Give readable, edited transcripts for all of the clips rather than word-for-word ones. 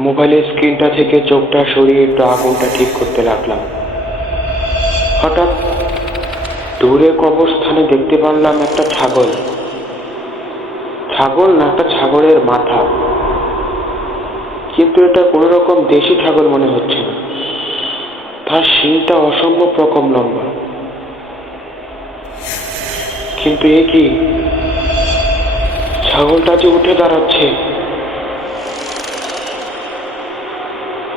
মোবাইলের স্ক্রিনটা থেকে চোখটা সরিয়ে একটু আগুনটা ঠিক করতে লাগলাম। হঠাৎ দূরে কবরস্থানে দেখতে পারলাম একটা ছাগল। ছাগল না, একটা ছাগলের মাথা, কিন্তু এটা কোনো রকম দেশি ছাগল মনে হচ্ছে না। তার শিংটা অসম্ভব রকম লম্বা। কিন্তু এ কি, ছাগলটা যে উঠে দাঁড়াচ্ছে!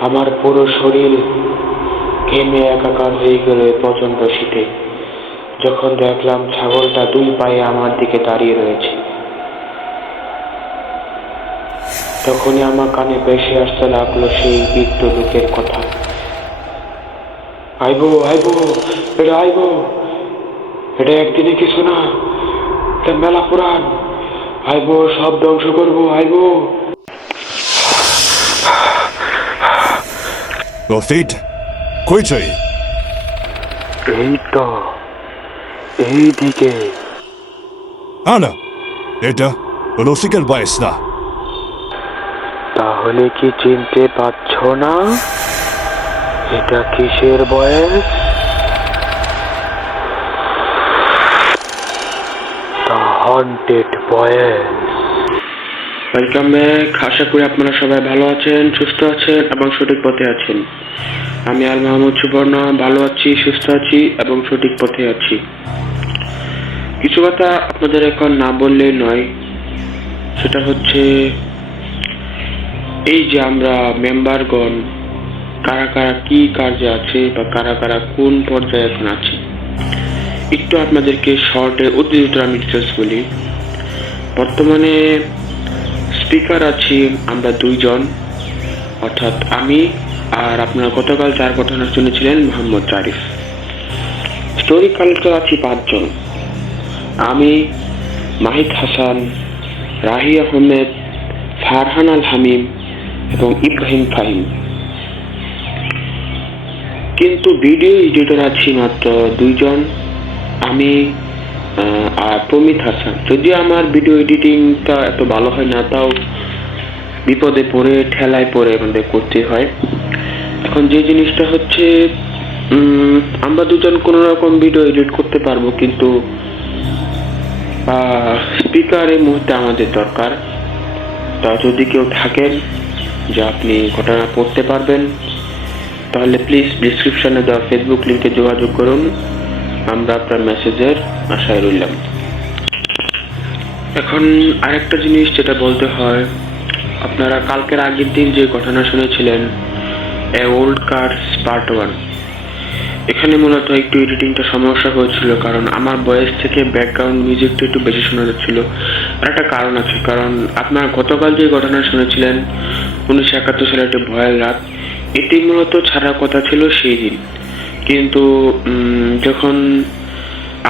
আমার পুরো শরীর ঘেমে একাকার হয়ে গেল প্রচন্ড শীতে, যখন দেখলাম ছাগলটা দুই পায়ে আমার দিকে দাঁড়িয়ে রয়েছে। তখনই আমার কানে ভেসে আসতে লাগলো সেই বৃদ্ধ লোকের কথা, আইবো আইবো, এটা আইবো, এটা একদিনে কিছু না, এটা মেলা পুরাণ, আইবো, সব ধ্বংস করবো, আইবো। রফিক, কই চাই? এই তো, এই দিকে। না, এটা রফিকের বয়স না। তাহলে কি চিনতে পারছো না এটা কিসের বয়স? The haunted boys. Welcome back. আশা করি আপনারা সবাই ভালো আছেন, সুস্থ আছেন এবং সঠিক পথে আছেন। আমি আল মাহমুদ সুবর্ণ ভালো আছি, সুস্থ আছি এবং সঠিক পথে আছি। কিছু কথা আপনাদের এখন না বললেই নয়, সেটা হচ্ছে এই যে আমরা মেম্বারগণ কারা কারা কি কার্যে আছে বা কারা কারা কোন পর্যায়ে এখন আছে, একটু আপনাদেরকে শর্টে উদ্ধৃত আমি ডিটেলস বলি। বর্তমানে স্পিকার আছি আমরা দুইজন, অর্থাৎ আমি আর আপনারা গতকাল যার ঘটনা শুনেছিলেন মোহাম্মদ আরিফ। স্টোরি কালেক্টর আছি 5 জন, আমি, মাহিদ হাসান, রাহি আহমেদ, ফারহান আল হামিম এবং ইব্রাহিম ফাহিম। কিন্তু ভিডিও এডিটর আছি মাত্র 2 জন, আমি আর প্রমিত হাসান। যদিও আমার ভিডিও এডিটিংটা এত ভালো হয় না, তাও বিপদে পড়ে ঠেলায় পড়ে আমাদের করতে হয়। এখন যে জিনিসটা হচ্ছে, আমরা 2 জন কোনো রকম ভিডিও এডিট করতে পারবো, কিন্তু স্পিকার এই মুহূর্তে আমাদের দরকার। তা যদি কেউ থাকেন যে আপনি ঘটনা পড়তে পারবেন, তাহলে প্লিজ ডিসক্রিপশনে দেওয়া ফেসবুক লিঙ্কে যোগাযোগ করুন, আমরা আপনার মেসেজের আশায় রইলাম। এখন আরেকটা জিনিস যেটা বলতে হয়, আপনারা কালকের আগের দিন যে ঘটনা শুনেছিলেন এ ওল্ড কার্স পার্ট 1, এখানে মূলত একটু এডিটিংটা সমস্যা হয়েছিল, কারণ আমার ভয়েস থেকে ব্যাকগ্রাউন্ড মিউজিকটা একটু বেশি শোনা যাচ্ছিল। আর একটা কারণ আছে, কারণ আপনারা গতকাল যে ঘটনা শুনেছিলেন 1971 সালে একটা ভয়াল রাত, এটি মূলত ছাড়ার কথা ছিল সেই দিন, কিন্তু যখন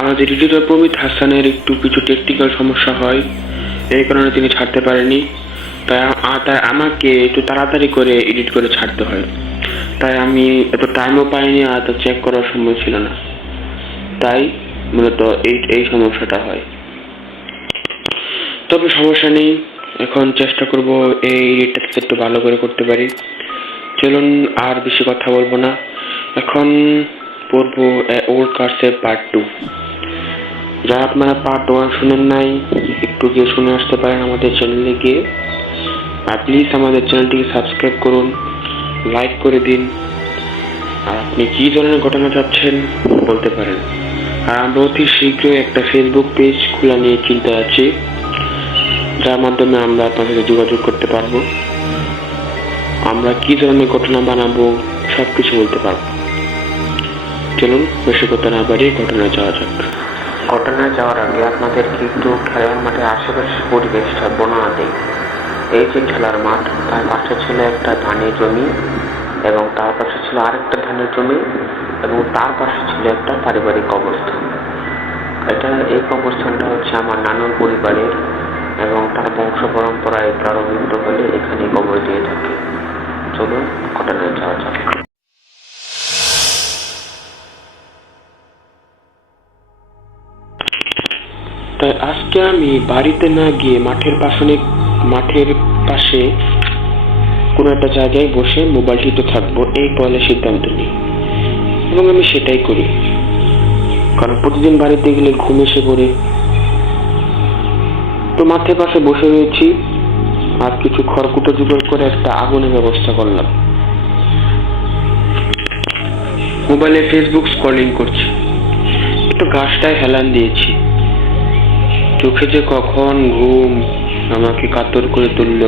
আমাদের এডিটর প্রমিত হাসানের একটু কিছু টেকনিক্যাল সমস্যা হয়, এই কারণে তিনি ছাড়তে পারেনি। তাই আমাকে একটু তাড়াতাড়ি করে এডিট করে ছাড়তে হয়, তাই আমি এত টাইমও পাইনি আর তো চেক করার সময় ছিল না, তাই মূলত এই সমস্যাটা হয়। তবে সমস্যা নেই, এখন চেষ্টা করব এই এডিটটা একটু ভালো করে করতে পারি। চলুন আর বেশি কথা বলবো না, এখন পড়বো ওল্ড কার্সের পার্ট 2। যারা আপনারা পার্ট 1 শুনেন নাই, একটু গিয়ে শুনে আসতে পারেন আমাদের চ্যানেলে গিয়ে। আর প্লিজ আমাদের চ্যানেলটিকে সাবস্ক্রাইব করুন, লাইক করে দিন, আর আপনি কি ধরনের ঘটনা চাচ্ছেন বলতে পারেন। আর আমরা অতি শীঘ্রই একটা ফেসবুক পেজ খোলা নিয়ে চিন্তায় আছি, যার মাধ্যমে আমরা আপনার সাথে যোগাযোগ করতে পারবো। আমরা কি ধরনের ঘটনা বানাবো সবকিছু বলতে পারবো। চলুন বেশি কথা না বাড়িয়ে ঘটনায় যাওয়া যাক। ঘটনায় যাওয়ার আগে আপনাদেরকে একটু খেলার মাঠের আশেপাশের পরিবেশটা বর্ণনা দেই। এই যে খেলার মাঠ, তার পাশে ছিল একটা ধানের জমি, এবং তার পাশে ছিল আরেকটা ধানের জমি, এবং তার পাশে ছিল একটা পারিবারিক কবরস্থান। এই কবরস্থানটা হচ্ছে আমার নানুর পরিবারের, এবং তার বংশ পরম্পরায় কারো মৃত্যু হলে এখানে কবর দিয়ে থাকে। চলুন ঘটনায় যাওয়া যাক। তাই আজকে আমি বাড়িতে না গিয়ে মাঠের পাশে কোনো একটা জায়গায় বসে মোবাইল টিপতে থাকবো, এই পয়লা সিদ্ধান্ত নিই এবং আমি সেটাই করি। কারণ প্রতিদিন বাড়িতে গেলে ঘুম এসে পড়ে। তো মাঠের পাশে বসে রয়েছি আর কিছু খড়কুটো জোগাড় করে একটা আগুনের ব্যবস্থা করলাম। মোবাইলে ফেসবুক স্ক্রলিং করছি, একটু গাছটায় হেলান দিয়েছি। চোখে যে কখন ঘুম আমাকে কাতর করে তুলল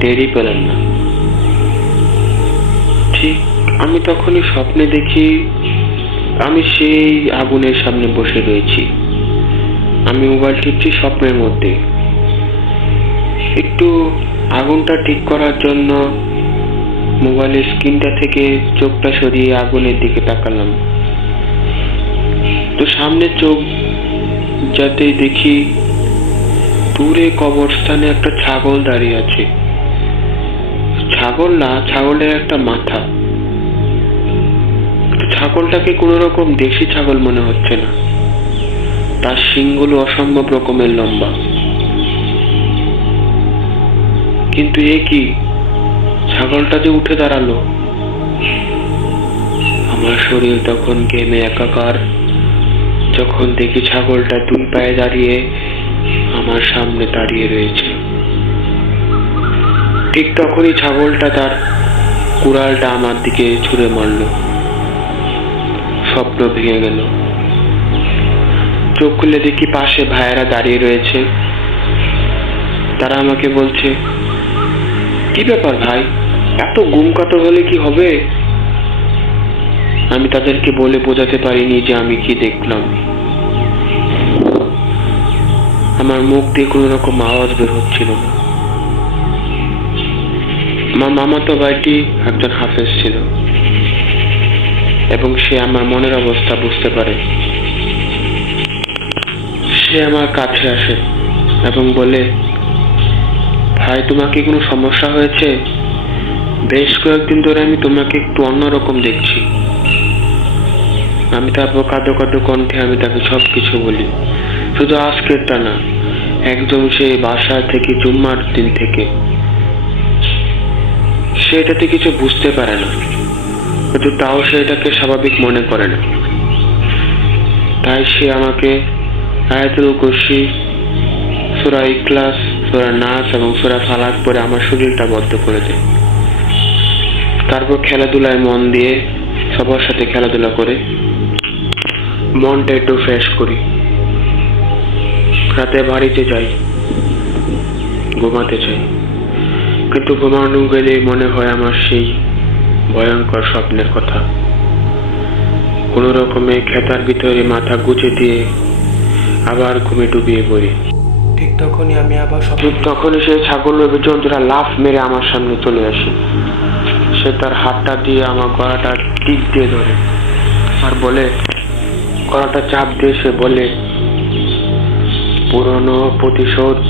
টেরই পেলাম না। ঠিক আমি তখনই স্বপ্নে দেখি আমি সেই আগুনের সামনে বসে রয়েছি। আমি মোবাইল টিপছি স্বপ্নের মধ্যে। একটু আগুনটা ঠিক করার জন্য মোবাইলের স্ক্রিনটা থেকে চোখটা সরিয়ে আগুনের দিকে তাকালাম। তো সামনে চোখ যাতে দেখি দূরে কবরস্থানে একটা ছাগল দাঁড়িয়ে আছে। ছাগল না, ছাগলের একটা মাথা। ছাগলটাকে কোনো রকম দেশি ছাগল মনে হচ্ছে না, তার শিংগুলো অসম্ভব রকমের লম্বা। কিন্তু এ কি, ছাগলটা যে উঠে দাঁড়ালো। আমার শরীর তখন ঘেমে একাকার যখন দেখি ছাগলটা দুই পায়ে দাঁড়িয়ে আমার সামনে দাঁড়িয়ে রয়েছে। ঠিক তখনই ছাগলটা তার কুড়ালটা আমার দিকে ছুঁড়ে মারল। স্বপ্ন ভেঙে গেল। চোখ খুলে দেখি পাশে ভাইয়েরা দাঁড়িয়ে রয়েছে। তারা আমাকে বলছে, কি ব্যাপার ভাই, এত গুমকাতর হলে কি হবে? আমি তাদেরকে বলে বোঝাতে পারিনি যে আমি কি দেখলাম। আমার মুখ দিয়ে কোনো রকম আওয়াজ বের হচ্ছিল না। আমার মামাতো ভাইটি একজন হাফেজ ছিল এবং সে আমার মনের অবস্থা বুঝতে পারে। সে আমার কাছে আসে এবং বলে, ভাই তোমার কি কোনো সমস্যা হয়েছে? বেশ কয়েকদিন ধরে আমি তোমাকে একটু অন্যরকম দেখছি। আমি তারপর কাঁদো কাঁদো কণ্ঠে আমি তাকে সবকিছু বলি, শুধু আজকেরটা না, একদম সে বাসা থেকে জুম্মার দিন থেকে। সে এটাতে কিছু বুঝতে পারে না, কিন্তু তাও সে এটাকে স্বাভাবিক মনে করে না। তাই সে আমাকে আয়াতুল কুরসি, সূরা ইখলাস, সূরা নাস এবং সূরা ফালাক পড়ে আমার শরীরটা বদ্ধ করে দেয়। তারপর খেলাধুলায় মন দিয়ে সবার সাথে খেলাধুলা করে মনটা একটু ফ্রেশ করি। রাতে বাড়িতে যাই, ঘুমাতে চাই, কিন্তু ঘুমানো গেলে মনে হয় আমার সেই ভয়ঙ্কর স্বপ্নের কথা। কোনো রকমে খেতার ভিতরে মাথা গুজে দিয়ে আবার ঘুমে ডুবিয়ে পড়ি। ঠিক তখনই আমি আবার তখনই সেই ছাগল জন্তুরা লাফ মেরে আমার সামনে চলে আসে। সে তার হাতটা দিয়ে আমার গলাটা টিপ দিয়ে ধরে আর বলে, গলাটা চাপ দিয়ে সে বলে, পুরনো প্রতিশোধ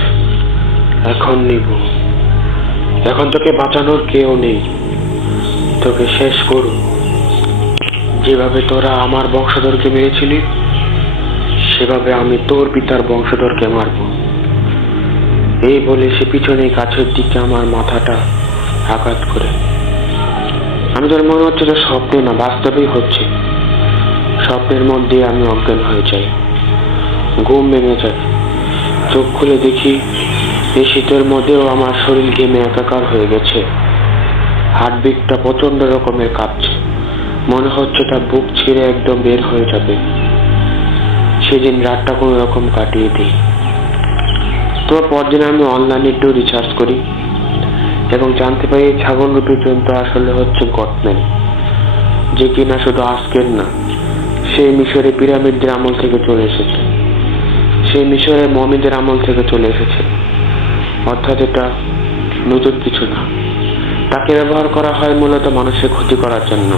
এখন নিব। এখন তোকে বাঁচানোর কেউ নেই, তোকে শেষ করু। যেভাবে তোরা আমার বংশধরকে মেরেছিলি, সেভাবে আমি তোর পিতার বংশধরকে মারব। এই বলে সে পিছনে গাছের দিকে আমার মাথাটা আঘাত করে। আমি যেন মনে হচ্ছে যে স্বপ্নে না, বাস্তবেই হচ্ছে। স্বপ্নের মধ্যে আমি অজ্ঞান হয়ে যাই, ঘুম ভেঙে যায়। চোখ খুলে দেখি এই শীতের মধ্যেও আমার শরীর ঘেমে একাকার হয়ে গেছে। হার্টবিটটা প্রচন্ড রকমের কাঁপছে, মনে হচ্ছে তার বুক ছিঁড়ে একদম বের হয়ে যাবে। সেদিন রাতটা কোনো রকম কাটিয়ে দিই। তো পরদিন আমি অনলাইনে একটু রিসার্চ করি এবং জানতে পারি ছাগল রূপী জন্তু আসলে হচ্ছে গটম্যান, যে কিনা শুধু আজকের না, সেই মিশরে পিরামিডদের আমল থেকে চলে এসেছে, সেই মিশরের মমিদের আমল থেকে চলে এসেছে। অর্থাৎ এটা নতুন কিছু না। তাকে ব্যবহার করা হয় মূলত মানুষের ক্ষতি করার জন্য।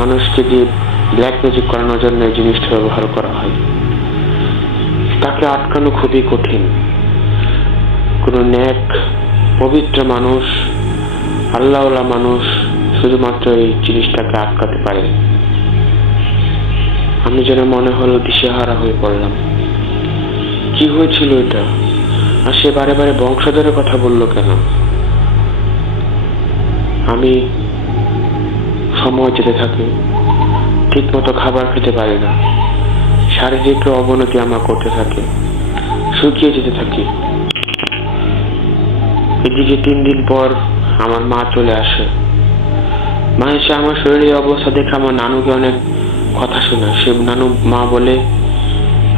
মানুষকে দিয়ে ব্ল্যাক ম্যাজিক করানোর জন্য এই জিনিসটা ব্যবহার করা হয়। তাকে আটকানো খুবই কঠিন। কোনো নেক পবিত্র মানুষ, আল্লাহওয়ালা মানুষ শুধুমাত্র এই জিনিসটাকে আটকাতে পারে। আমি যেন মনে হলো দিশেহারা হয়ে পড়লাম। কি হয়েছিল এটা? আর সে বারে বারে বংশধরের কথা বললো কেন? আমি সময় যেতে থাকে, ঠিক মতো খাবার খেতে পারি না, শারীরিক অবনতি আমার করতে থাকে, শুকিয়ে যেতে থাকি। এদিকে 3 দিন পর আমার মা চলে আসে। মা এসে আমার শরীরের অবস্থা দেখে আমার নানুকে অনেক কথা শোনায়। সে মা বলে,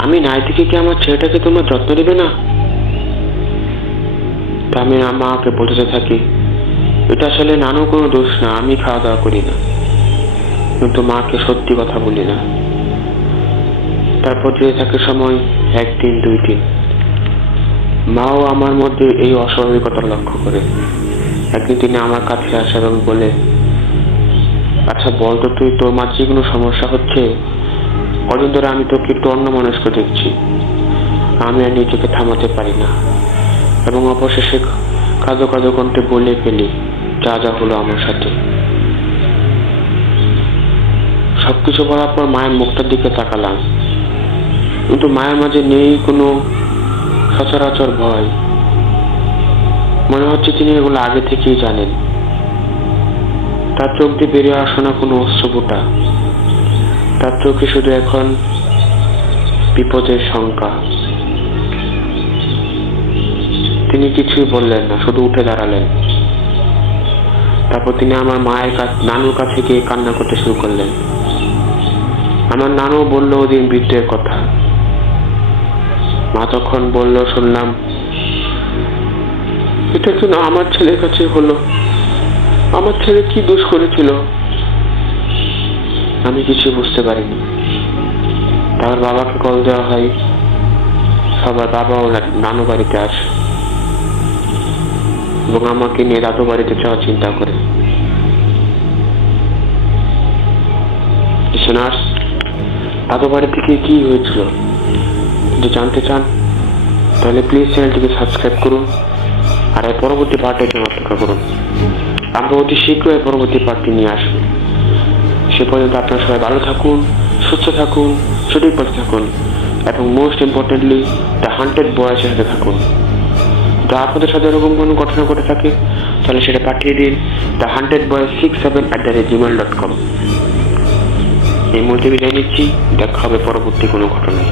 আমি নাই থেকে কি আমার ছেলেটাকে তোমার যত্ন নেবে না? তা আমি মাকে বলতে থাকি, এটা আসলে নানু কোনো দোষ না, আমি খাওয়া দাওয়া করি না। কিন্তু মাকে সত্যি কথা বলি না। তারপর যেতে থাকে সময় 1 দিন 2 দিন, মাও আমার মধ্যে এই অস্বাভাবিকতা লক্ষ্য করে। একদিন তিনি আমার কাছে আসে এবং বলে, আচ্ছা বলতো তুই, তোর মাঝে কোনো সমস্যা হচ্ছে? কদিন ধরে আমি তোকে একটু অন্যমনস্ক দেখছি, আমি আর নিজেকে থামাতে পারি না। এবং অবশেষে কাঁদো কাঁদো কণ্ঠে বলে ফেলি যা যা হলো আমার সাথে। সবকিছু বলার পর মায়ের মুখটার দিকে তাকালাম, কিন্তু মায়ের মাঝে নেই কোনো সচরাচর ভয়। মনে হচ্ছে তিনি এগুলো আগে থেকেই জানেন। তার চোখ দিয়ে বেরিয়ে আসে না কোনো অশ্রুফোঁটা, তার চোখে শুধু এখন বিপদের শঙ্কা। তিনি কিছুই বললেন না, শুধু উঠে দাঁড়ালেন। তারপর তিনি আমার নানুর কাছে গিয়ে কান্না করতে শুরু করলেন। আমার নানু বলল ওদিন বৃদ্ধের কথা। মা তখন বলল, শুনলাম এটা তো না আমার ছেলের কাছে হলো, আমার ছেলে কি দোষ করেছিল? আমি কিছু বুঝতে পারিনি। তারপর বাবাকে কল দেওয়া হয়, সবার বাবা ও নানু বাড়িতে আসে এবং আমাকে নিয়ে দাদু বাড়িতে যাওয়ার চিন্তা করে। লিসেনার্স, দাদু বাড়ি থেকে কি হয়েছিল যদি জানতে চান তাহলে প্লিজ চ্যানেলটিকে সাবস্ক্রাইব করুন আর এর পরবর্তী পার্টের জন্য অপেক্ষা করুন। আমরা অতি শীঘ্রই পরবর্তী পার্টটি নিয়ে আসবো। সে পর্যন্ত আপনারা সবাই ভালো থাকুন, সুস্থ থাকুন, সঠিক পথে থাকুন এবং মোস্ট ইম্পর্টেন্টলি দ্য হান্টেড বয়েসের সাথে থাকুন। যদি আপনাদের সাথে এরকম কোনো ঘটনা ঘটে থাকে তাহলে সেটা পাঠিয়ে দিন thehuntedboy67@gmail.com। এই মুহূর্তে বিদায় নিচ্ছি, দেখা হবে পরবর্তী কোনো ঘটনায়।